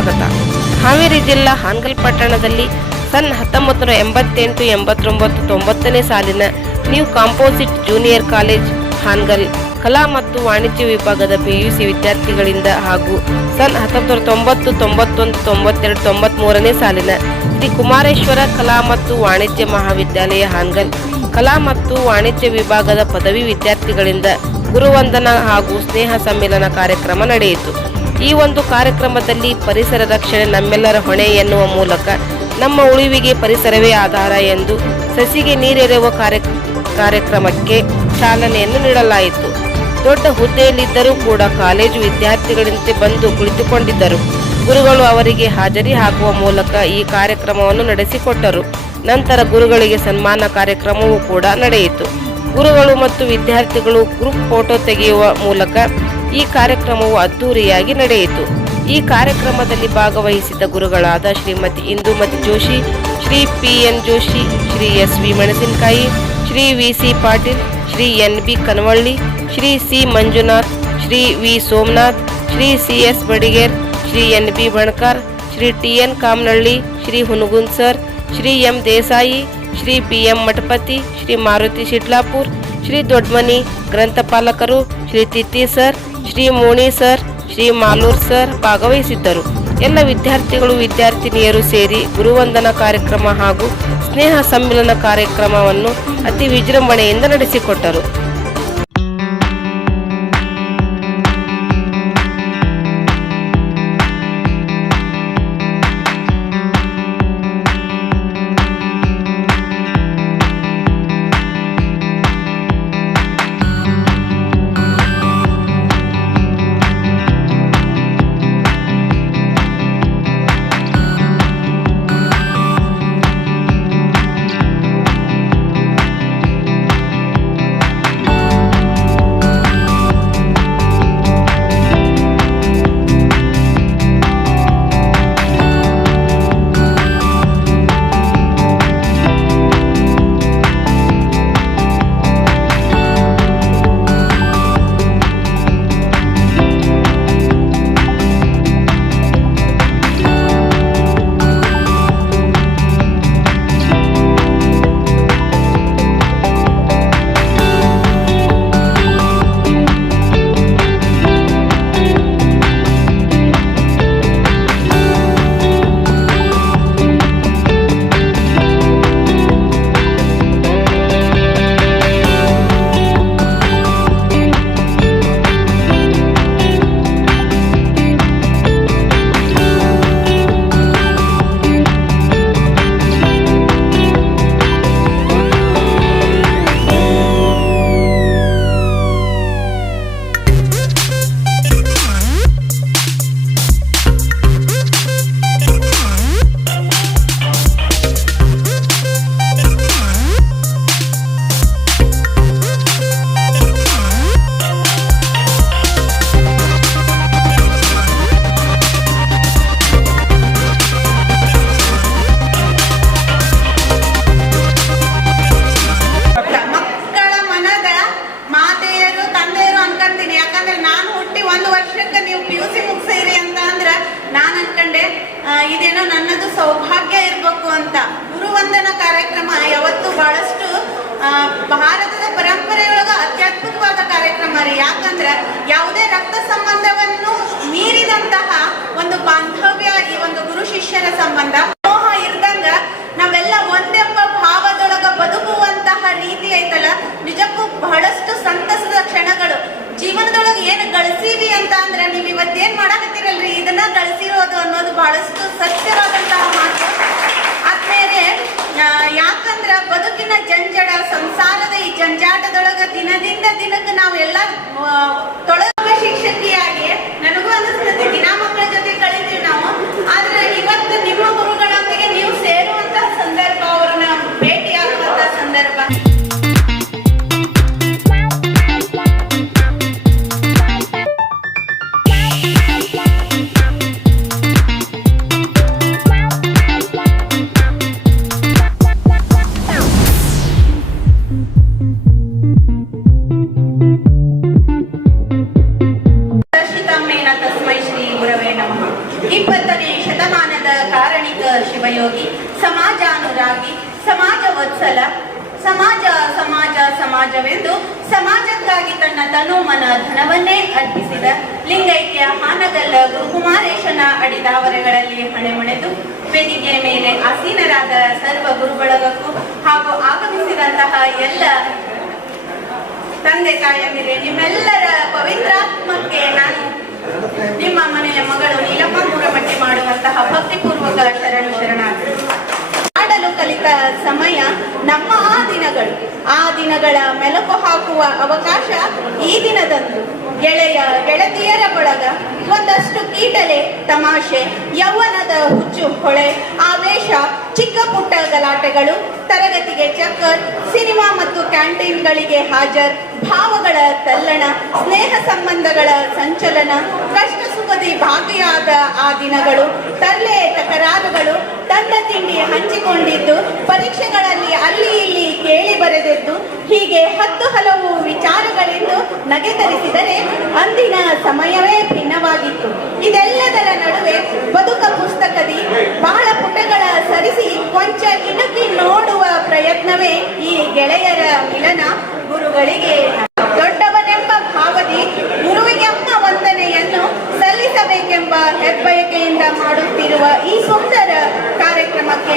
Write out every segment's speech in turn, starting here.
ಸ್ವಾಗತ ಹಾವೇರಿ ಜಿಲ್ಲಾ ಹಾನಗಲ್ ಪಟ್ಟಣದಲ್ಲಿ ಸನ್ ಹತ್ತೊಂಬತ್ತು ನೂರ ಎಂಬತ್ತೆಂಟು, ಎಂಬತ್ತೊಂಬತ್ತು, ತೊಂಬತ್ತನೇ ಸಾಲಿನ new composite junior college Hangal ಕಲಾ ಮತ್ತು ವಾಣಿಜ್ಯ ವಿಭಾಗದ ಪಿಯುಸಿ ವಿದ್ಯಾರ್ಥಿಗಳಿಂದ ಹಾಗೂ ಸನ್ ಹತ್ತೊಂಬತ್ತು ತೊಂಬತ್ತು, ತೊಂಬತ್ತೊಂದು, ತೊಂಬತ್ತೆರಡು, ತೊಂಬತ್ಮೂರನೇ ಸಾಲಿನ ಶ್ರೀ ಕುಮಾರೇಶ್ವರ ಕಲಾ ಮತ್ತು ವಾಣಿಜ್ಯ ಮಹಾವಿದ್ಯಾಲಯ ಹಾನಗಲ್ ಕಲಾ ಮತ್ತು ವಾಣಿಜ್ಯ ವಿಭಾಗದ ಪದವಿ ವಿದ್ಯಾರ್ಥಿಗಳಿಂದ ಗುರುವಂದನ ಹಾಗೂ ಸ್ನೇಹ ಸಮ್ಮೇಳನ ಕಾರ್ಯಕ್ರಮ ನಡೆಯಿತು. ಈ ಒಂದು ಕಾರ್ಯಕ್ರಮದಲ್ಲಿ ಪರಿಸರ ರಕ್ಷಣೆ ನಮ್ಮೆಲ್ಲರ ಹೊಣೆ ಎನ್ನುವ ಮೂಲಕ ನಮ್ಮ ಉಳಿವಿಗೆ ಪರಿಸರವೇ ಆಧಾರ ಎಂದು ಸಸಿಗೆ ನೀರೆರೆಯುವ ಕಾರ್ಯ ಕಾರ್ಯಕ್ರಮಕ್ಕೆ ಚಾಲನೆಯನ್ನು ನೀಡಲಾಯಿತು. ದೊಡ್ಡ ಹುದ್ದೆಯಲ್ಲಿದ್ದರೂ ಕೂಡ ಕಾಲೇಜು ವಿದ್ಯಾರ್ಥಿಗಳಂತೆ ಬಂದು ಕುಳಿತುಕೊಂಡಿದ್ದರು. ಗುರುಗಳು ಅವರಿಗೆ ಹಾಜರಿ ಹಾಕುವ ಮೂಲಕ ಈ ಕಾರ್ಯಕ್ರಮವನ್ನು ನಡೆಸಿಕೊಟ್ಟರು. ನಂತರ ಗುರುಗಳಿಗೆ ಸನ್ಮಾನ ಕಾರ್ಯಕ್ರಮವೂ ಕೂಡ ನಡೆಯಿತು. ಗುರುಗಳು ಮತ್ತು ವಿದ್ಯಾರ್ಥಿಗಳು ಗ್ರೂಪ್ ಫೋಟೋ ತೆಗೆಯುವ ಮೂಲಕ ಈ ಕಾರ್ಯಕ್ರಮವು ಅದ್ದೂರಿಯಾಗಿ ನಡೆಯಿತು. ಈ ಕಾರ್ಯಕ್ರಮದಲ್ಲಿ ಭಾಗವಹಿಸಿದ್ದ ಗುರುಗಳಾದ Shrimati Indumati Joshi, Shri P N Joshi, Shri S V Menasinakai, Shri V C Patil, Shri N B Kanavalli, Shri C Manjunath, Shri V Somanath, Shri C S Badiger, Shri N B Banakar, Shri T N Kamanalli, Shri Hunagund sir, Shri M Desai, Shri P M Mathapati, Shri Maruti Shidlapur, Shri Dodmani ಗ್ರಂಥಪಾಲಕರು, Shri Titti sir Shri Moni sir, Shri Malur sir ಭಾಗವಹಿಸಿದ್ದರು. ಎಲ್ಲ ವಿದ್ಯಾರ್ಥಿಗಳು, ವಿದ್ಯಾರ್ಥಿನಿಯರು ಸೇರಿ ಗುರುವಂದನಾ ಕಾರ್ಯಕ್ರಮ ಹಾಗೂ ಸ್ನೇಹ ಸಮ್ಮಿಲನ ಕಾರ್ಯಕ್ರಮವನ್ನು ಅತಿ ವಿಜೃಂಭಣೆಯಿಂದ ನಡೆಸಿಕೊಟ್ಟರು. ದಿನದಿಂದ ದಿನಕ್ಕೆ ನಾವೆಲ್ಲ ಆ, ಆಸೀನರಾದ ಸರ್ವ ಗುರುಬಳಗಕ್ಕೂ ಹಾಗೂ ಆಗಮಿಸಿದಂತಹ ಎಲ್ಲ ತಂದೆ ತಾಯಂದಿರೆ, ನಿಮ್ಮೆಲ್ಲರ ಪವಿತ್ರಾತ್ಮಕ್ಕೆ ನಾನು ನಿಮ್ಮ ಮನೆಯ ಮಗಳು ನೀಲಪ್ಪ ಮೂರಮಟ್ಟಿ ಮಾಡುವಂತಹ ಭಕ್ತಿಪೂರ್ವಕ ಶರಣು ಶರಣಾರ್ಥಿ. ಆಡಲು ಕಲಿತ ಸಮಯ ನಮ್ಮ ಆ ದಿನಗಳು. ಆ ದಿನಗಳ ಮೆಲುಕು ಹಾಕುವ ಅವಕಾಶ ಈ ದಿನದಂದು. ಗೆಳೆಯ, ಗೆಳತಿಯರ ಬಳಗ, ಒಂದಷ್ಟು ಕೀಟಲೆ, ತಮಾಷೆ, ಯೌವನದ ಹುಚ್ಚು ಹೊಳೆ, ಆವೇಶ, ಚಿಕ್ಕ ಪುಟ್ಟ ಗಲಾಟೆಗಳು, ತರಗತಿಗೆ ಚಕ್ಕರ್, ಸಿನಿಮಾ ಮತ್ತು ಕ್ಯಾಂಟೀನ್ಗಳಿಗೆ ಹಾಜರ್, ಭಾವಗಳ ತಲ್ಲಣ, ಸ್ನೇಹ ಸಂಬಂಧಗಳ ಸಂಚಲನ, ಕಷ್ಟ ಸುಖದಿ ಭಾಗಿಯಾದ ಆ ದಿನಗಳು. ತರ್ಲೆ ತಕರಾರುಗಳು ತಂದ ತಿಂಡಿ ಹಂಚಿಕೊಂಡಿದ್ದು, ಪರೀಕ್ಷೆಗಳಲ್ಲಿ ಅಲ್ಲಿ ಇಲ್ಲಿ ಕೇಳಿ ಬರೆದಿದ್ದು. ಹೀಗೆ ಹತ್ತು ಹಲವು ವಿಚಾರಗಳೆಂದು ನಗೆ ತರಿಸಿದರೆ ಅಂದಿನ ಸಮಯವೇ ಭಿನ್ನವಾಗಿತ್ತು. ಇದೆಲ್ಲದರ ನಡುವೆ ಬದುಕ ಪುಸ್ತಕದಿ ಬಹಳ ಪುಟಗಳ ಸರಿಸಿ ಕೊಂಚ ಇಣುಕಿ ನೋಡುವ ಪ್ರಯತ್ನವೇ ಈ ಗೆಳೆಯರ ಮಿಲನ. ಗುರುಗಳಿಗೆ ದೊಡ್ಡವನೆಂಬ ಭಾವದಿ ಗುರುವಿಗೆಮ್ಮ ವಂದನೆಯನ್ನು ಸಲ್ಲಿಸಬೇಕೆಂಬ ಹೆಬ್ಬಯಕೆಯಿಂದ ಮಾಡುತ್ತಿರುವ ಈ ಸುಂದರ ಕಾರ್ಯಕ್ರಮಕ್ಕೆ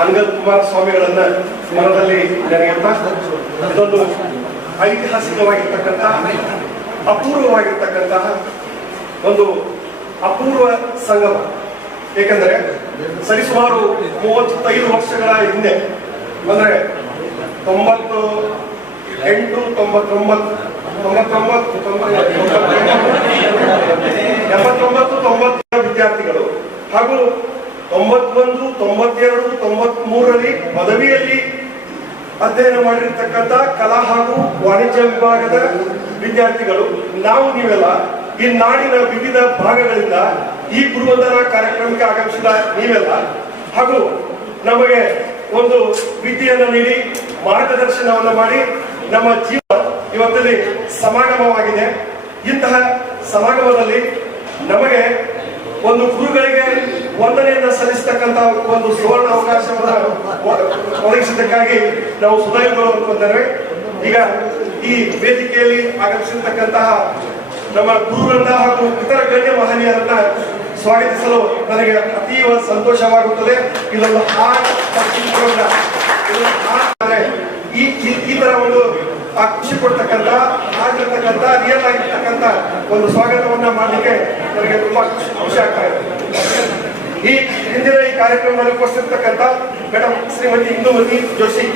ಅಂಗದ್ ಕುಮಾರ ಸ್ವಾಮಿಗಳನ್ನ ಮನದಲ್ಲಿ ನೆನೆಯುತ್ತಾ ಇದೊಂದು ಐತಿಹಾಸಿಕವಾಗಿರ್ತಕ್ಕಂತಹ, ಅಪೂರ್ವವಾಗಿರ್ತಕ್ಕಂತಹ ಒಂದು ಅಪೂರ್ವ ಸಂಗಮ. ಏಕೆಂದರೆ ಸರಿಸುಮಾರು ಮೂವತ್ತೈದು ವರ್ಷಗಳ ಹಿಂದೆ, ಅಂದ್ರೆ ತೊಂಬತ್ತು ಎಂಟು, ತೊಂಬತ್ತೊಂಬತ್ತು ತೊಂಬತ್ತೊಂಬತ್ತು ತೊಂಬತ್ತ ಎಂಬತ್ತೊಂಬತ್ತು ತೊಂಬತ್ತು ವಿದ್ಯಾರ್ಥಿಗಳು ಹಾಗೂ ತೊಂಬತ್ತೊಂದು, ತೊಂಬತ್ತೆರಡು ತೊಂಬತ್ ಮೂರರಲ್ಲಿ ಪದವಿಯಲ್ಲಿ ಅಧ್ಯಯನ ಮಾಡಿರ್ತಕ್ಕಂಥ ಕಲಾ ಹಾಗೂ ವಾಣಿಜ್ಯ ವಿಭಾಗದ ವಿದ್ಯಾರ್ಥಿಗಳು, ನಾವು ನೀವೆಲ್ಲ ಈ ನಾಡಿನ ವಿವಿಧ ಭಾಗಗಳಿಂದ ಈ ಗುರುವಂದನ ಕಾರ್ಯಕ್ರಮಕ್ಕೆ ಆಗಮಿಸಿದ ನೀವೆಲ್ಲ, ಹಾಗೂ ನಮಗೆ ಒಂದು ವಿದ್ಯೆಯನ್ನು ನೀಡಿ, ಮಾರ್ಗದರ್ಶನವನ್ನು ಮಾಡಿ, ನಮ್ಮ ಜೀವ ಇವತ್ತಲ್ಲಿ ಸಮಾಗಮವಾಗಿದೆ. ಇಂತಹ ಸಮಾಗಮದಲ್ಲಿ ನಮಗೆ ಒಂದು ಗುರುಗಳಿಗೆ ವಂದನೆಯನ್ನ ಸಲ್ಲಿಸತಕ್ಕಂತ ಒಂದು ಸುವರ್ಣ ಅವಕಾಶವನ್ನು ಒದಗಿಸಿದ್ದಕ್ಕಾಗಿ ನಾವು ಸುಧಾರಿಗಳು ಅನ್ಕೊಂತೇವೆ ಈಗ ಈ ವೇದಿಕೆಯಲ್ಲಿ ಆಗಮಿಸಿರ್ತಕ್ಕಂತಹ ನಮ್ಮ ಗುರುಗಳನ್ನ ಹಾಗೂ ಇತರ ಗಣ್ಯ ಮಹನೀಯರನ್ನ ಸ್ವಾಗತಿಸಲು ನನಗೆ ಅತೀವ ಸಂತೋಷವಾಗುತ್ತದೆ. ಇದೊಂದು ಹಾಡ್ ಈ ತರ ಒಂದು ಆ ಖುಷಿ ಕೊಡ್ತಕ್ಕಂತ ಆಗಿರ್ತಕ್ಕಂತ ರಿಯಲ್ ಆಗಿರ್ತಕ್ಕಂತ ಒಂದು ಸ್ವಾಗತವನ್ನ ಮಾಡಲಿಕ್ಕೆ ನನಗೆ ತುಂಬಾ ಖುಷಿ ಆಗ್ತಾ ಇದೆ. ಈ ಹಿಂದಿನ ಈ ಕಾರ್ಯಕ್ರಮದಲ್ಲಿ ಉಪಸ್ಥಿತಕ್ಕಂತ ಮೇಡಮ್ ಶ್ರೀಮತಿ ಇಂದುಮತಿ ಜೋಶಿ.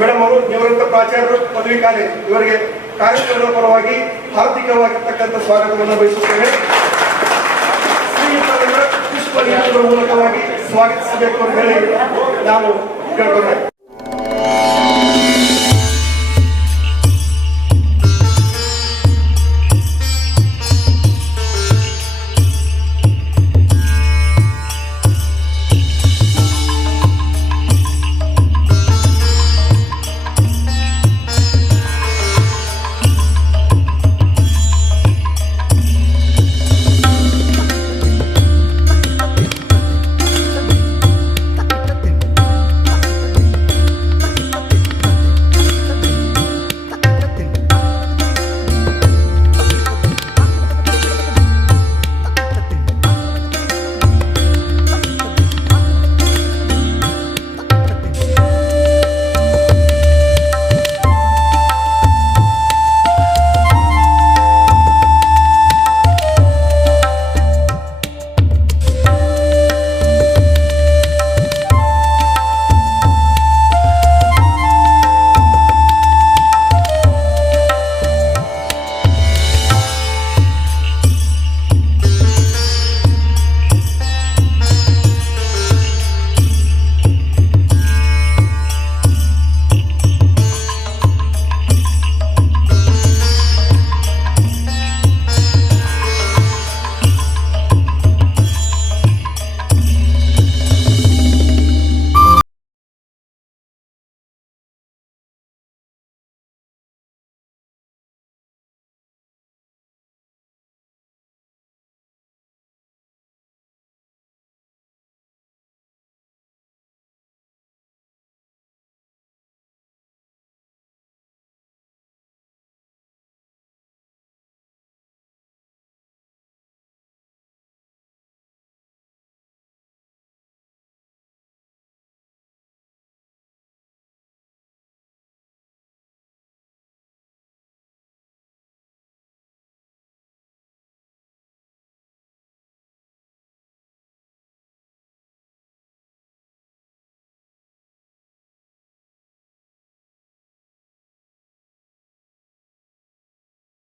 ಮೇಡಮ್ ಅವರು ನಿವೃತ್ತ ಪ್ರಾಚಾರ್ಯರು, ಪದವಿ ಕಾಲೇಜ್ ಇವರಿಗೆ ಕಾರ್ಯಕ್ರಮದ ಪರವಾಗಿ ಹಾರ್ದಿಕವಾಗಿರ್ತಕ್ಕಂಥ ಸ್ವಾಗತವನ್ನು ಶ್ರೀಯುತರನ್ನ ಪುಷ್ಪ ಮೂಲಕವಾಗಿ ಸ್ವಾಗತಿಸಬೇಕು ಅಂತ ಹೇಳಿ ನಾನು ಕೇಳ್ಕೊಂಡೆ.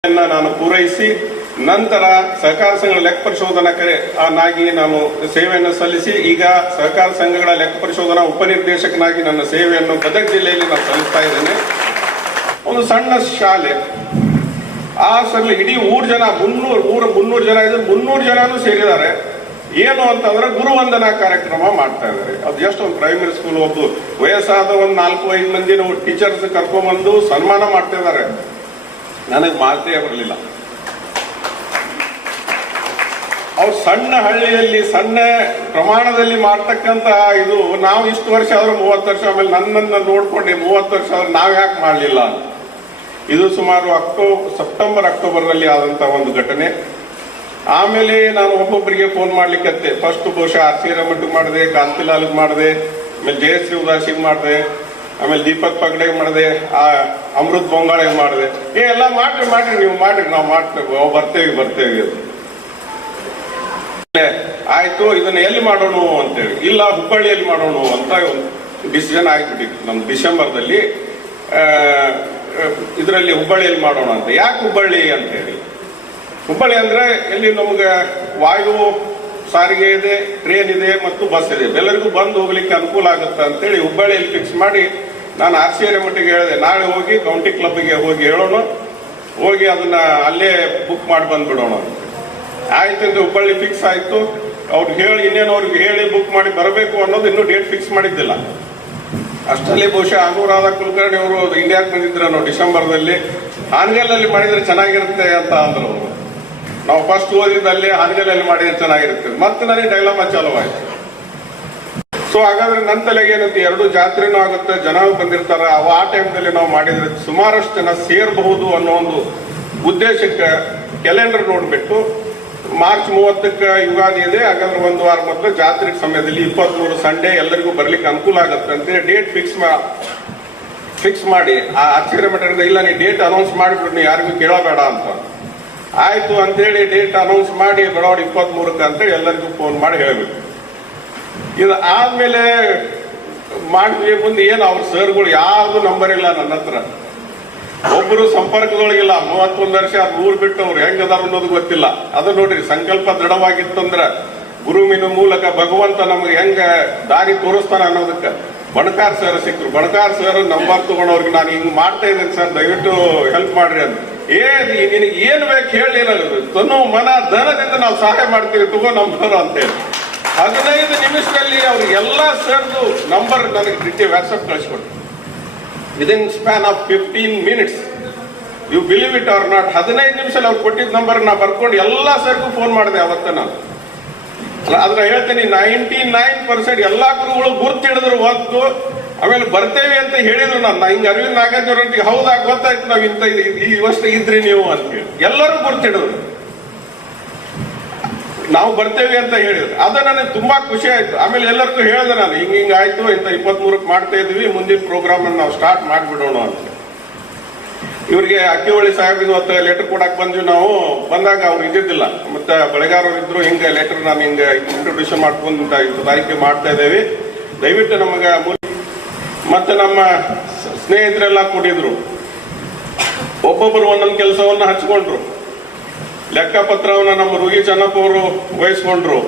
ನಾನು ಪೂರೈಸಿ ನಂತರ ಸಹಕಾರ ಸಂಘಗಳ ಲೆಕ್ಕ ನಾಗಿ ನಾನು ಸೇವೆಯನ್ನು ಸಲ್ಲಿಸಿ, ಈಗ ಸಹಕಾರ ಸಂಘಗಳ ಲೆಕ್ಕ ಪರಿಶೋಧನಾ ಉಪನಿರ್ದೇಶಕನಾಗಿ ನನ್ನ ಸೇವೆಯನ್ನು ಗದಗ ಜಿಲ್ಲೆಯಲ್ಲಿ ನಾನು ಸಲ್ಲಿಸ್ತಾ ಇದ್ದೇನೆ. ಒಂದು ಸಣ್ಣ ಶಾಲೆ. ಆ ಸಲ ಇಡೀ ಊರು ಜನ, ಮುನ್ನೂರು ಊರ ಮುನ್ನೂರು ಜನ ಇದ್ರೆ ಮುನ್ನೂರು ಜನನೂ ಸೇರಿದ್ದಾರೆ. ಏನು ಅಂತಂದ್ರೆ ಗುರುವಂದನಾ ಕಾರ್ಯಕ್ರಮ ಮಾಡ್ತಾ ಇದ್ದಾರೆ. ಅದು ಎಷ್ಟು ಒಂದು ಪ್ರೈಮರಿ ಸ್ಕೂಲ್ ಒಬ್ಬ ವಯಸ್ಸಾದ ಒಂದು ನಾಲ್ಕು, ಐದು ಮಂದಿ ಟೀಚರ್ಸ್ ಕರ್ಕೊಂಡ್ಬಂದು ಸನ್ಮಾನ ಮಾಡ್ತಾ ಇದ್ದಾರೆ. ನನಗೆ ಮಾತೇ ಬರಲಿಲ್ಲ. ಅವ್ರು ಸಣ್ಣ ಹಳ್ಳಿಯಲ್ಲಿ, ಸಣ್ಣ ಪ್ರಮಾಣದಲ್ಲಿ ಮಾಡ್ತಕ್ಕಂತಹ ಇದು, ನಾವು ಇಷ್ಟು ವರ್ಷ ಆದ್ರೂ ಮೂವತ್ತು ವರ್ಷ ಆಮೇಲೆ ನನ್ನನ್ನು ನೋಡ್ಕೊಂಡು, ಮೂವತ್ತು ವರ್ಷ ಆದ್ರೆ ನಾವು ಯಾಕೆ ಮಾಡಲಿಲ್ಲ ಇದು ಸುಮಾರು ಅಕ್ಟೋಬರ್ ಸೆಪ್ಟೆಂಬರ್, ಅಕ್ಟೋಬರ್ನಲ್ಲಿ ಆದಂತಹ ಒಂದು ಘಟನೆ. ಆಮೇಲೆ ನಾನು ಒಬ್ಬೊಬ್ಬರಿಗೆ ಫೋನ್ ಮಾಡ್ಲಿಕ್ಕೆ ಫಸ್ಟ್ ಬಹುಶಃ ಆರ್ ಸಿ ರಮಟ್ಟಿಗೆ ಮಾಡಿದೆ ಕಾಂತಿಲಾಲ್ಗೆ ಮಾಡಿದೆ, ಆಮೇಲೆ ಜಯಶ್ರೀ ಉದಾಸಿಗೆ ಮಾಡಿದೆ. ಆಮೇಲೆ ದೀಪಕ್ ಪಗಡೆ ಮಾಡಿದೆ, ಆ ಅಮೃತ್ ಬೊಂಗಾಳೆ ಮಾಡಿದೆ. ಏ, ಎಲ್ಲ ಮಾಡ್ರಿ ಮಾಡ್ರಿ, ನೀವು ಮಾಡ್ರಿ, ನಾವು ಮಾಡ್ತೇವೆ ಬರ್ತೇವೆ ಬರ್ತೇವೆ ಆಯ್ತು, ಇದನ್ನ ಎಲ್ಲಿ ಮಾಡೋಣ ಅಂತೇಳಿ. ಇಲ್ಲ, ಹುಬ್ಬಳ್ಳಿಯಲ್ಲಿ ಮಾಡೋಣ ಅಂತ ಡಿಸಿಷನ್ ಆಗ್ಬಿಟ್ಟಿತ್ತು. ನಮ್ಮ ಡಿಸೆಂಬರ್ದಲ್ಲಿ ಇದರಲ್ಲಿ ಹುಬ್ಬಳ್ಳಿಯಲ್ಲಿ ಮಾಡೋಣ ಅಂತ. ಯಾಕೆ ಹುಬ್ಬಳ್ಳಿ ಅಂತೇಳಿ? ಹುಬ್ಬಳ್ಳಿ ಅಂದ್ರೆ ಇಲ್ಲಿ ನಮ್ಗೆ ವಾಯು ಸಾರಿಗೆ ಇದೆ ಟ್ರೇನ್ ಇದೆ ಮತ್ತು ಬಸ್ ಇದೆ. ಎಲ್ಲರಿಗೂ ಬಂದು ಹೋಗ್ಲಿಕ್ಕೆ ಅನುಕೂಲ ಆಗುತ್ತೆ ಅಂತೇಳಿ ಹುಬ್ಬಳ್ಳಿಯಲ್ಲಿ ಫಿಕ್ಸ್ ಮಾಡಿ ನಾನು ಆರ್ ಮಟ್ಟಿಗೆ ಹೇಳಿದೆ. ನಾಳೆ ಹೋಗಿ ಕೌಂಟಿ ಕ್ಲಬ್ಗೆ ಹೋಗಿ ಹೇಳೋಣ. ಹೋಗಿ ಅದನ್ನ ಅಲ್ಲೇ ಬುಕ್ ಮಾಡಿ ಬಂದ್ಬಿಡೋಣ ಬಿಡೋಣ ಆಯ್ತು ಅಂದ್ರೆ ಹುಬ್ಬಳ್ಳಿ ಫಿಕ್ಸ್ ಆಯ್ತು. ಅವ್ರಿಗೆ ಹೇಳಿ, ಇನ್ನೇನು ಅವ್ರಿಗೆ ಹೇಳಿ ಬುಕ್ ಮಾಡಿ ಬರಬೇಕು ಅನ್ನೋದು ಇನ್ನೂ ಡೇಟ್ ಫಿಕ್ಸ್ ಮಾಡಿದ್ದಿಲ್ಲ. ಅಷ್ಟರಲ್ಲಿ ಬಹುಶಃ ಅನುರಾಧ ಕುಲಕರ್ಣಿ ಅವರು ಇಂಡಿಯಾಕ್ಕೆ ಬಂದಿದ್ರು ಡಿಸೆಂಬರ್ದಲ್ಲಿ ಅಲ್ಲಿ ಮಾಡಿದ್ರೆ ಚೆನ್ನಾಗಿರುತ್ತೆ ಅಂತ ಅಂದ್ರು ನಾವು ಫಸ್ಟ್ ಓದಿದ್ದಲ್ಲಿ ಅಲ್ಲಿ ಮಾಡಿ ಚೆನ್ನಾಗಿರುತ್ತೆ. ಮತ್ತೆ ನನಗೆ ಡೈಲಾಮ ಚಾಲುವಾಯ್ತು ಸೊ ಹಾಗಾದ್ರೆ ನನ್ನ ತಲೆಗೆ ಏನಂತ ಎರಡು ಜಾತ್ರೆನೂ ಆಗುತ್ತೆ ಜನ ಬಂದಿರ್ತಾರೆ. ಅವ ಆ ಟೈಮ್ದಲ್ಲಿ ನಾವು ಮಾಡಿದ್ರೆ ಸುಮಾರಷ್ಟು ಜನ ಸೇರಬಹುದು ಅನ್ನೋ ಒಂದು ಉದ್ದೇಶಕ್ಕೆ ಕ್ಯಾಲೆಂಡರ್ ನೋಡ್ಬಿಟ್ಟು ಮಾರ್ಚ್ ಮೂವತ್ತಕ್ಕೆ ಯುಗಾದಿ ಇದೆ. ಹಾಗಾದ್ರೆ ಒಂದು ವಾರ ಮೊದಲು ಜಾತ್ರೆ ಸಮಯದಲ್ಲಿ ಇಪ್ಪತ್ಮೂರು ಸಂಡೇ ಎಲ್ಲರಿಗೂ ಬರ್ಲಿಕ್ಕೆ ಅನುಕೂಲ ಆಗುತ್ತೆ ಅಂತ ಡೇಟ್ ಫಿಕ್ಸ್ ಮಾ ಫಿಕ್ಸ್ ಮಾಡಿ ಆ ಆಶ್ಚರ್ಯ ಮಠದಿಂದ, ಇಲ್ಲ ನೀ ಡೇಟ್ ಅನೌನ್ಸ್ ಮಾಡಿಬಿಟ್ಟು ನೀ ಯಾರಿಗೂ ಕೇಳಬೇಡ ಅಂತ. ಆಯ್ತು ಅಂತೇಳಿ ಡೇಟ್ ಅನೌನ್ಸ್ ಮಾಡಿ ಬರೋಡ್ ಇಪ್ಪತ್ತ್ ಮೂರಕ್ಕೆ ಅಂತೇಳಿ ಎಲ್ಲರಿಗೂ ಫೋನ್ ಮಾಡಿ ಹೇಳಬೇಕು. ಇದು ಆದ್ಮೇಲೆ ಮಾಡಿದ್ವಿ ಮುಂದೆ ಏನು ಅವ್ರ ಸರ್ಗಳು ಯಾರ್ದು ನಂಬರ್ ಇಲ್ಲ ನನ್ನ ಹತ್ರ. ಒಬ್ಬರು ಸಂಪರ್ಕದೊಳಗಿಲ್ಲ, ಮೂವತ್ತೊಂದು ವರ್ಷ ಊರು ಬಿಟ್ಟು ಅವ್ರು ಹೆಂಗ್ ಅದಾರ ಅನ್ನೋದು ಗೊತ್ತಿಲ್ಲ. ಅದು ನೋಡ್ರಿ, ಸಂಕಲ್ಪ ದೃಢವಾಗಿತ್ತಂದ್ರ ಗುರುವಿನ ಮೂಲಕ ಭಗವಂತ ನಮ್ಗೆ ಹೆಂಗ ದಾರಿ ತೋರಿಸ್ತಾನ ಅನ್ನೋದಕ್ಕೆ ಬಣಕಾರ್ ಸರ್ ಸಿಕ್ಕರು ಬಣಕಾರ್ ಸರ್ ನಂಬರ್ ತಗೊಂಡವ್ರಿಗೆ ನಾನು ಹಿಂಗ್ ಮಾಡ್ತಾ ಇದ್ದೀನಿ ಸರ್ ದಯವಿಟ್ಟು ಹೆಲ್ಪ್ ಮಾಡ್ರಿ ಅಂತ. ಏ ನೀ- ನಿನಗೆ ಏನ್ ಬೇಕು ಹೇಳಿ ತನು ಮನ ಧನದಿಂದ ನಾವು ಸಹಾಯ ಮಾಡ್ತೀವಿ ತಗೋ ನಂಬರ್ ಅಂತೇಳಿ ಹದಿನೈದು ನಿಮಿಷದಲ್ಲಿ ಅವ್ರಿಗೆ ಎಲ್ಲ ಸೇರ್ದು ನಂಬರ್ ನನಗೆ ಡಿಟಿ ವ್ಯಾಟ್ಸಪ್ ಕಳಿಸ್ಕೊಡ್ತೀವಿ within span of fifteen minutes you believe it or not ಹದಿನೈದು ನಿಮಿಷದಲ್ಲಿ ಅವ್ರು ಕೊಟ್ಟಿದ್ದ ನಂಬರ್ ನಾ ಬರ್ಕೊಂಡು ಎಲ್ಲ ಸರ್ಗೂ ಫೋನ್ ಮಾಡಿದೆ ಅವತ್ತ ನಾನು. ಅದ್ರ ಹೇಳ್ತೀನಿ ನೈಂಟಿ ನೈನ್ ಪರ್ಸೆಂಟ್ ಎಲ್ಲ ಗುರುಗಳು ಗುರ್ತಿಡಿದ್ರು ಹೊತ್ತು ಆಮೇಲೆ ಬರ್ತೇವೆ ಅಂತ ಹೇಳಿದ್ರು ನಾನು ಹಿಂಗ ಅರವಿಂದ್ ನಾಗಾರ್ಜುನ ಹೌದಾ, ಗೊತ್ತಾಯ್ತು ನಾವ್ ಇಂತ ಈ ವರ್ಷ ಇದ್ರಿ ನೀವು ಅಂತ ಹೇಳಿ. ಎಲ್ಲರೂ ಗುರ್ತಿಡೋರು. ನಾವು ಬರ್ತೇವೆ ಅಂತ ಹೇಳಿದ್ರು. ಅದು ನನಗೆ ತುಂಬಾ ಖುಷಿ ಆಯ್ತು. ಆಮೇಲೆ ಎಲ್ಲರಿಗೂ ಹೇಳಿದೆ ನಾನು, ಹಿಂಗ ಹಿಂಗ ಆಯ್ತು ಇಂತ ಇಪ್ಪತ್ತ್ ಮೂರಕ್ಕೆ ಮಾಡ್ತಾ ಇದ್ವಿ, ಮುಂದಿನ ಪ್ರೋಗ್ರಾಮ್ ನಾವು ಸ್ಟಾರ್ಟ್ ಮಾಡ್ಬಿಡೋಣ ಅಂತ ಇವರಿಗೆ ಅಕ್ಕಿಹೊಳಿ ಸಾಹೇಬ್ ಇವತ್ತು ಲೆಟರ್ ಕೊಡಕ್ ಬಂದ್ವಿ ನಾವು. ಬಂದಾಗ ಅವ್ರು ಇದ್ದಿದ್ದಿಲ್ಲ. ಮತ್ತೆ ಬಳೆಗಾರರು ಇದ್ರು, ಹಿಂಗ ಲೆಟರ್ ನಾನು ಹಿಂಗ ಇಂಟ್ರೊಡ್ಯೂಷನ್ ಮಾಡ್ಕೊಂಡು ಆಯ್ತು ಆಯ್ಕೆ ಮಾಡ್ತಾ ಇದ್ದೇವೆ. ದಯವಿಟ್ಟು ನಮಗೆ ಮತ್ತೆ ನಮ್ಮ ಸ್ನೇಹಿತರೆಲ್ಲ ಕೊಟ್ಟಿದ್ರು. ಒಬ್ಬೊಬ್ಬರು ಒಂದೊಂದು ಕೆಲಸವನ್ನ ಹಚ್ಕೊಂಡ್ರು. ಲೆಕ್ಕಪತ್ರವನ್ನು ನಮ್ಮ ರುಗಿ ಚೆನ್ನಪ್ಪ ಅವರು ವಹಿಸ್ಕೊಂಡ್ರು.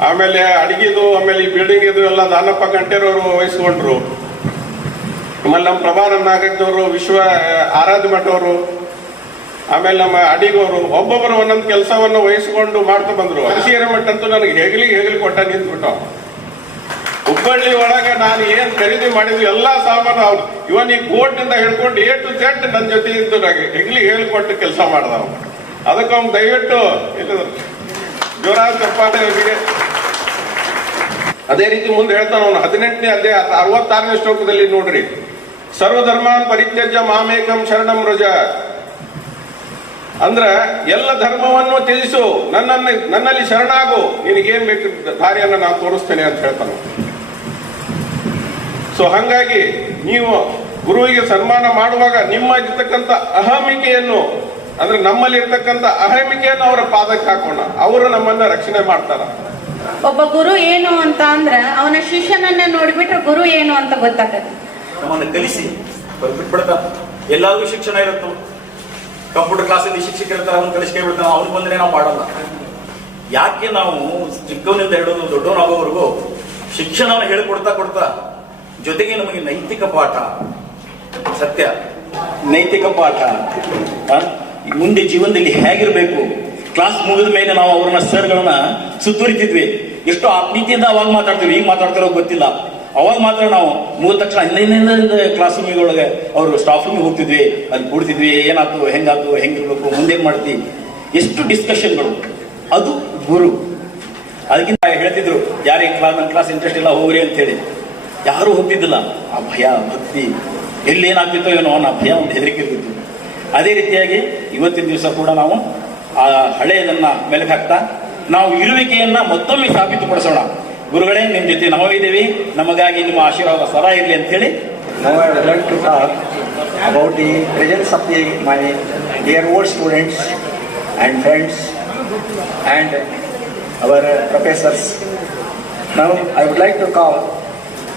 ಆಮೇಲೆ ಅಡಿಗೆದು, ಆಮೇಲೆ ಈ ಬಿಲ್ಡಿಂಗ್ ಇದು ಎಲ್ಲ ದಾನಪ್ಪ ಗಂಟೆರವರು ವಹಿಸ್ಕೊಂಡ್ರು. ಆಮೇಲೆ ನಮ್ಮ ಪ್ರಭಾರ ನಾಗರಿಕವರು ವಿಶ್ವ ಆರಾಧ್ಯ ಮಠವರು ಆಮೇಲೆ ನಮ್ಮ ಅಡಿಗವರು ಒಬ್ಬೊಬ್ಬರು ಒಂದೊಂದು ಕೆಲಸವನ್ನು ವಹಿಸಿಕೊಂಡು ಮಾಡ್ತಾ ಬಂದ್ರು. ಅರಸಿಯರ ಮಠ ಅಂತೂ ನನಗೆ ಹೆಗಲಿ ಹೆಗಲಿ ಕೊಟ್ಟ ನಿಂತ್ಬಿಟ್ಟ ಹುಬ್ಬಳ್ಳಿ ಒಳಗೆ ನಾನು ಏನ್ ಖರೀದಿ ಮಾಡಿದ್ವಿ, ಎಲ್ಲಾ ಸಾಮಾನು ಅವ್ರು. ಇವನ್ ಈ ಕೋರ್ಟ್ನಿಂದ ಹಿಡ್ಕೊಂಡು ಎ ಟು ನನ್ನ ಜೊತೆ ಇದ್ದು ನನಗೆ ಹೆಗ್ಲಿ ಹೇಳ್ಕೊಟ್ಟು ಕೆಲಸ ಮಾಡ್ದ ಅವನು. ಅದಕ್ಕೆ ಅವ್ನು ದಯವಿಟ್ಟು ಯುವರಾಜ್ ಚಪ್ಪಾಳೆ ಅವರಿಗೆ ಅದೇ ರೀತಿ ಮುಂದೆ ಹೇಳ್ತಾನ ಅವನು, ಹದಿನೆಂಟನೇ ಅದೇ ಅರವತ್ತಾರನೇ ಶ್ಲೋಕದಲ್ಲಿ ನೋಡ್ರಿ. ಸರ್ವಧರ್ಮಾನ್ ಪರಿತ್ಯಜ್ಯ ಮಾಮೇಕಂ ಶರಣಂ ರಜ. ಅಂದ್ರ ಎಲ್ಲ ಧರ್ಮವನ್ನು ತ್ಯಜಿಸು, ನನ್ನನ್ನ, ನನ್ನಲ್ಲಿ ಶರಣಾಗು. ನಿನಗೇನ್ ಬೇಕು ದಾರಿಯನ್ನು ನಾನು ತೋರಿಸ್ತೇನೆ ಅಂತ ಹೇಳ್ತಾನೆ ಸೊ ಹಂಗಾಗಿ ನೀವು ಗುರುವಿಗೆ ಸನ್ಮಾನ ಮಾಡುವಾಗ ನಿಮ್ಮ ಇರ್ತಕ್ಕಂಥ ಅಹಮಿಕೆಯನ್ನು ಅಂದ್ರೆ ನಮ್ಮಲ್ಲಿ ಇರ್ತಕ್ಕಂಥ ಅಹಮಿಕೆಯನ್ನು ಅವರ ಪಾದಕ್ಕೆ ಹಾಕೋಣ. ಅವರು ನಮ್ಮನ್ನ ರಕ್ಷಣೆ ಮಾಡ್ತಾರ. ಒಬ್ಬ ಗುರು ಏನು ಅಂತ ಅಂದ್ರ ಅವನ ಶಿಷ್ಯನನ್ನ ನೋಡ್ಬಿಟ್ರೆ ಗುರು ಏನು ಅಂತ ಗೊತ್ತಾಗತ್ತೆ. ನಮ್ಮನ್ನು ಕಲಿಸಿ ಬಿಟ್ಬಿಡ್ತಾನೆ ಎಲ್ಲರಿಗೂ ಶಿಕ್ಷಣ ಇರುತ್ತೆ. ಕಂಪ್ಯೂಟರ್ ಕ್ಲಾಸಲ್ಲಿ ಶಿಕ್ಷಕರ ತರ ಅವ್ನು ಕಲಿಸ್ಕೇ ಬಿಡ್ತಾನೆ ಅವ್ನು ಬಂದ್ರೆ ನಾವು ಮಾಡಲ್ಲ. ಯಾಕೆ ನಾವು ಚಿಕ್ಕವನಿಂದ ಹಿಡಿದು ದೊಡ್ಡವನಾಗೋವರೆಗೂ ಶಿಕ್ಷಣವನ್ನು ಹೇಳಿಕೊಡ್ತಾ ಕೊಡ್ತಾ ಜೊತೆಗೆ ನಮಗೆ ನೈತಿಕ ಪಾಠ. ಸತ್ಯ. ನೈತಿಕ ಪಾಠ. ಮುಂದೆ ಜೀವನದಲ್ಲಿ ಹೇಗಿರಬೇಕು? ಕ್ಲಾಸ್ ಮುಗಿದ ಮೇಲೆ ನಾವು ಅವ್ರನ್ನ ಸರ್ಗಳನ್ನ ಸುತ್ತುರಿತಿದ್ವಿ ಎಷ್ಟು ಆತ್ಮೀಯತೆಯಿಂದ ಅವಾಗ ಮಾತಾಡ್ತೀವಿ ಈಗ ಮಾತಾಡ್ತಾರೋ ಗೊತ್ತಿಲ್ಲ. ಅವಾಗ ಮಾತ್ರ ನಾವು ಮುಗಿದ ತಕ್ಷಣ ಹಿಂದಿನಿಂದ ಕ್ಲಾಸ್ ರೂಮಿಗೆ ಅವರು ಸ್ಟಾಫ್ ರೂಮಿಗೆ ಹೋಗ್ತಿದ್ವಿ. ಅಲ್ಲಿ ಕೂಡ್ತಿದ್ವಿ, ಏನಾಯ್ತು, ಹೆಂಗಾಯ್ತು, ಹೆಂಗಿರ್ಬೇಕು, ಮುಂದೇನು ಮಾಡ್ತಿ? ಎಷ್ಟು ಡಿಸ್ಕಷನ್ಗಳು ಅದು ಗುರು. ಅದಕ್ಕಿಂತ ಹೇಳ್ತಿದ್ರು ಯಾರಿಗೆ ಕ್ಲಾಸ್ ನನ್ನ ಕ್ಲಾಸ್ ಇಂಟ್ರೆಸ್ಟ್ ಇಲ್ಲ, ಹೋಗ್ರಿ ಅಂತ ಹೇಳಿ ಯಾರು ಹೊತ್ತಿದ್ದಿಲ್ಲ ಆ ಭಯ ಭಕ್ತಿ ಎಲ್ಲಿ ಏನಾಗ್ತಿತ್ತೋ ಏನೋ ಅನ್ನೋ ಭಯ ಒಂದು ಹೆದರಿಕೆ ಇರ್ತಿತ್ತು. ಅದೇ ರೀತಿಯಾಗಿ ಇವತ್ತಿನ ದಿವಸ ಕೂಡ ನಾವು ಆ ಹಳೆಯದನ್ನ ಮೆಲುಕು ಹಾಕ್ತಾ ನಾವು ಇರುವಿಕೆಯನ್ನ ಮತ್ತೊಮ್ಮೆ ಸಾಬೀತುಪಡಿಸೋಣ. ಗುರುಗಳೇ ನಿಮ್ಮ ಜೊತೆ ನಾವು ಇದ್ದೀವಿ. ನಮಗಾಗಿ ನಿಮ್ಮ ಆಶೀರ್ವಾದ ಸದಾ ಇರಲಿ ಅಂತ ಹೇಳಿ. About the presence of the, my dear old students and friends and our professors. Now I would like to call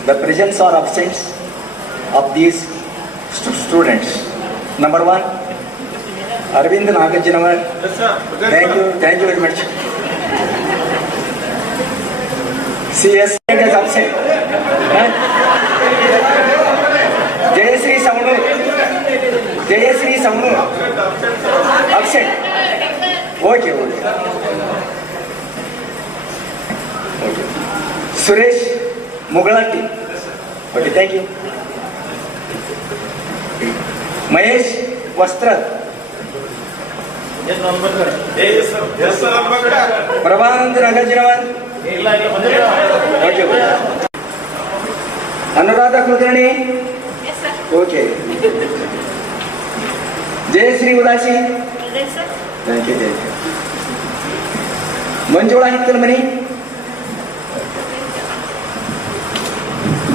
the presence or absence of these st students. Number 1 Arvind Nagarjuna Yes, sir. Thank you. Thank you very much. CS it is absent. jay Jayasri Samnu. jay Jayasri Samnu. Absent. Okay. Okay. Suresh Mugalatti okay thank you Mahesh Vastra Prabhananda ರಂಗಜಿನವನ್ okay Anuradha Kulkarni. Okay Jayashree Udasi. Thank you thank you Manjula Hittalmani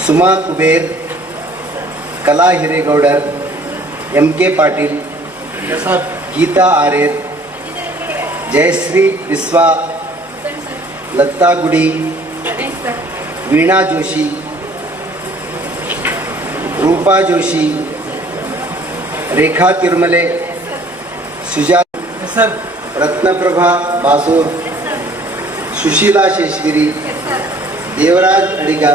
Sushila Patil सुमा कुबेर कला हिरेगौडर M के पाटील गीता आर्यर जयश्री बिस्वा लता गुडी वीणा जोशी रूपा जोशी रेखा तिरुमले सुजात रत्नप्रभा बासूर सुशीला शेषगिरी देवराज अडिगा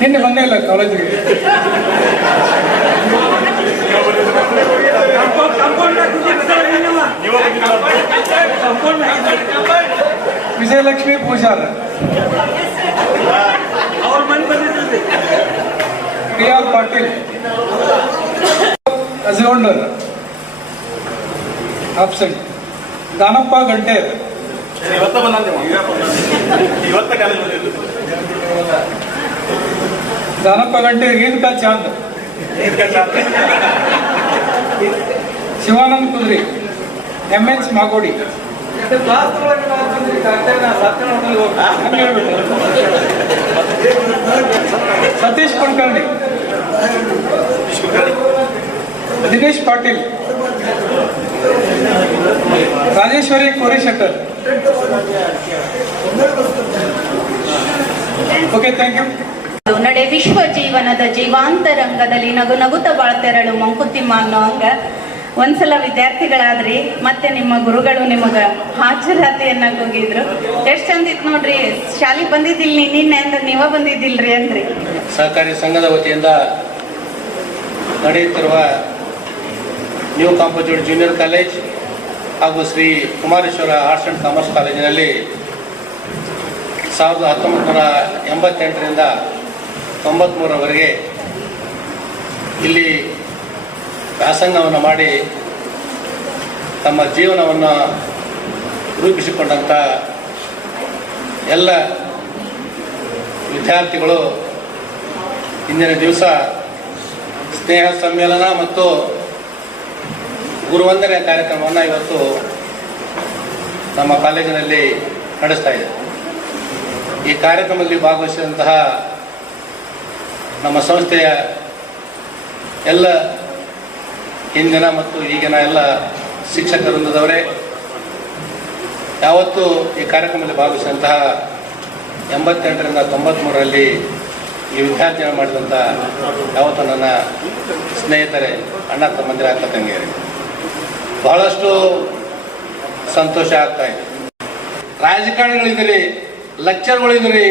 ನಿನ್ನೆ ಬಂದೇ ಇಲ್ಲ ಕಾಲೇಜಿಗೆ Vijayalakshmi Pujar. R Patil. Ajagondar absent Danappa ಗಂಟೆ ಇವತ್ತ ಬಂದ ಇವತ್ತ ಕಾಲೇಜ್ ಬಂದಿದ್ದು ದಾನಪ್ಪ ಗಂಟೆ ಈದ್ ಕಾ ಚಾಂದ್ ಶಿವಾನಂದ್ ಕುದ್ರಿ ಎಂ ಎಚ್ ಮಾಗೋಡಿ ಹಂಗ್ ಹೇಳ್ಬಿಟ್ಟು. Satish Kulkarni Dinesh Patil Rajeshwari Korishettar okay thank you ನಡೆ ವಿಶ್ವ ಜೀವನದ ಜೀವಾಂತರಂಗದಲ್ಲಿ ನಗು ನಗುತ್ತ ಬಾಳ್ತೆರಳು ಮಂಕುತಿಮ್ಮ ಅನ್ನೋ ಹಂಗ ಒಂದ್ಸಲ ವಿದ್ಯಾರ್ಥಿಗಳಾದ್ರಿ, ಮತ್ತೆ ನಿಮ್ಮ ಗುರುಗಳು ನಿಮಗ ಹಾಜರಾತಿಯನ್ನ ಕೂಗಿದ್ರು. ಎಷ್ಟ್ ಚಂದ ಇತ್ತು ನೋಡ್ರಿ ಶಾಲೆ ಬಂದಿದ್ದಿಲ್ ನಿನ್ನೆ ಅಂತ ನೀವ ಬಂದಿದ್ದಿಲ್ರಿ ಅಂದ್ರಿ. ಸಹಕಾರಿ ಸಂಘದ ವತಿಯಿಂದ ನಡೆಯುತ್ತಿರುವ ನ್ಯೂ ಕಾಂಪೋಜಿಟ್ ಜೂನಿಯರ್ ಕಾಲೇಜ್ ಹಾಗೂ Shri Kumareshwara arts and commerce ಕಾಲೇಜಿನಲ್ಲಿ ಸಾವಿರದ ಹತ್ತೊಂಬತ್ತು ನೂರ ಎಂಬತ್ತೆಂಟರಿಂದ ತೊಂಬತ್ತ್ಮೂರರವರೆಗೆ ಇಲ್ಲಿ ವ್ಯಾಸಂಗವನ್ನು ಮಾಡಿ ತಮ್ಮ ಜೀವನವನ್ನು ರೂಪಿಸಿಕೊಂಡಂಥ ಎಲ್ಲ ವಿದ್ಯಾರ್ಥಿಗಳು ಇಂದಿನ ದಿವಸ ಸ್ನೇಹ ಸಮ್ಮೇಳನ ಮತ್ತು ಗುರುವಂದನೆ ಕಾರ್ಯಕ್ರಮವನ್ನು ಇವತ್ತು ನಮ್ಮ ಕಾಲೇಜಿನಲ್ಲಿ ನಡೆಸ್ತಾ ಇದೆ. ಈ ಕಾರ್ಯಕ್ರಮದಲ್ಲಿ ಭಾಗವಹಿಸಿದಂತಹ ನಮ್ಮ ಸಂಸ್ಥೆಯ ಎಲ್ಲ ಹಿಂದಿನ ಮತ್ತು ಈಗಿನ ಎಲ್ಲ ಶಿಕ್ಷಕ ವೃಂದದವರೇ, ಯಾವತ್ತು ಈ ಕಾರ್ಯಕ್ರಮದಲ್ಲಿ ಭಾಗವಹಿಸಿದಂತಹ ಎಂಬತ್ತೆಂಟರಿಂದ ತೊಂಬತ್ತ್ಮೂರರಲ್ಲಿ ಈ ವಿದ್ಯಾರ್ಥಿಗಳು ಮಾಡಿದಂಥ ಯಾವತ್ತು ನನ್ನ ಸ್ನೇಹಿತರೆ, ಅಣ್ಣ ತಮ್ಮಂದಿರ ಅಕ್ಕ ತಂಗಿಯರಿ, ಬಹಳಷ್ಟು ಸಂತೋಷ ಆಗ್ತಾ ಇದೆ. ರಾಜಕಾರಣಿಗಳಿದ್ದೀರಿ ಲೆಕ್ಚರ್ಗಳಿದ್ದೀರಿ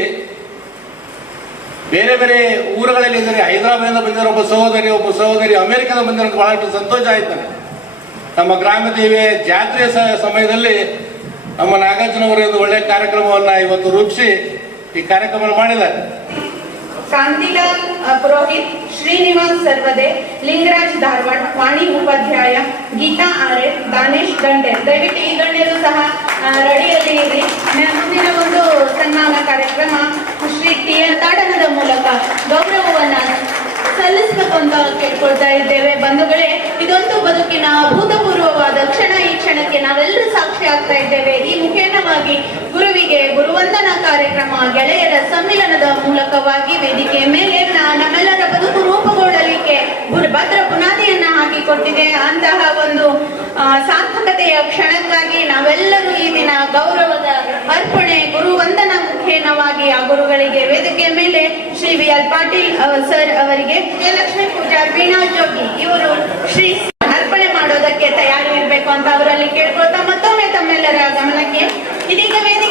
ಬೇರೆ ಬೇರೆ ಊರುಗಳಲ್ಲಿ ಇದ್ದಾರೆ ಹೈದರಾಬಾದಿಂದ ಬಂದಿರೋ ಒಬ್ಬ ಸಹೋದರಿ ಒಬ್ಬ ಸಹೋದರಿ ಅಮೆರಿಕದ ಬಂದಿರೋ ಬಹಳಷ್ಟು ಸಂತೋಷ ಆಯ್ತಾರೆ ನನಗೆ ನಮ್ಮ ಗ್ರಾಮ ದೇವಿಯ ಜಾತ್ರೆಯ ಸಮಯದಲ್ಲಿ ನಮ್ಮ ನಾಗಾರ್ಜುನವರು ಒಂದು ಒಳ್ಳೆಯ ಕಾರ್ಯಕ್ರಮವನ್ನು ಇವತ್ತು ರೂಪಿಸಿ ಈ ಕಾರ್ಯಕ್ರಮ ಮಾಡಿದ್ದಾರೆ. ಕಾಂತಿಲಾಲ್ ಪುರೋಹಿತ್ ಶ್ರೀನಿವಾಸ್ ಸರ್ವದೆ, ಲಿಂಗರಾಜ್ ಧಾರವಾಡ್, ವಾಣಿ ಉಪಾಧ್ಯಾಯ, ಗೀತಾ ಆರೆ ದಾನೇಶ್ ಗಂಡೆ ದಯವಿಟ್ಟು ಈ ಗಣ್ಯರು ಸಹ ರೆಡಿಯಲ್ಲಿ ಇರಿ. ಮುಂದಿನ ಒಂದು ಸನ್ಮಾನ ಕಾರ್ಯಕ್ರಮ ಎನ್ ತಾಡನದ ಮೂಲಕ ಗೌರವವನ್ನ ಅಂತ ಕೇಳ್ಕೊಳ್ತಾ ಇದ್ದೇವೆ. ಬಂಧುಗಳೇ, ಇದೊಂದು ಬದುಕಿನ ಅಭೂತಪೂರ್ವವಾದ ಕ್ಷಣ. ಈ ಕ್ಷಣಕ್ಕೆ ನಾವೆಲ್ಲರೂ ಸಾಕ್ಷಿ ಆಗ್ತಾ ಇದ್ದೇವೆ. ಈ ಮುಖೇನವಾಗಿ ಗುರುವಿಗೆ ಗುರುವಂದನಾ ಕಾರ್ಯಕ್ರಮ, ಗೆಳೆಯರ ಸಮ್ಮಿಲನದ ಮೂಲಕವಾಗಿ ವೇದಿಕೆ ಮೇಲೆ ನಮ್ಮೆಲ್ಲರ ಬದುಕು ರೂಪುಗೊಳ್ಳಲಿಕ್ಕೆ ಭದ್ರ ಬುನಾದಿಯನ್ನ ಹಾಕಿಕೊಟ್ಟಿದೆ. ಅಂತಹ ಒಂದು ಸಾರ್ಥಕತೆಯ ಕ್ಷಣಕ್ಕಾಗಿ ನಾವೆಲ್ಲರೂ ಈ ದಿನ ಗೌರವದ ಅರ್ಪಣೆ, ಗುರುವಂದನ ಮುಖೇನವಾಗಿ ಆ ಗುರುಗಳಿಗೆ ವೇದಿಕೆ ಮೇಲೆ Shri V L Patil sir ಅವರಿಗೆ ವಿಜಯಲಕ್ಷ್ಮಿ ಪೂಜಾ, ವೀಣಾ ಜೋಗಿ ಇವರು ಶ್ರೀ ಮಾಡೋದಕ್ಕೆ ತಯಾರಿ ಇರಬೇಕು ಅಂತ ಅವರಲ್ಲಿ ಕೇಳ್ಕೊಳ್ತಾ ಮತ್ತೊಮ್ಮೆ ತಮ್ಮೆಲ್ಲರ ಗಮನಕ್ಕೆ ಇದೀಗ ವೇದಿಕೆಯ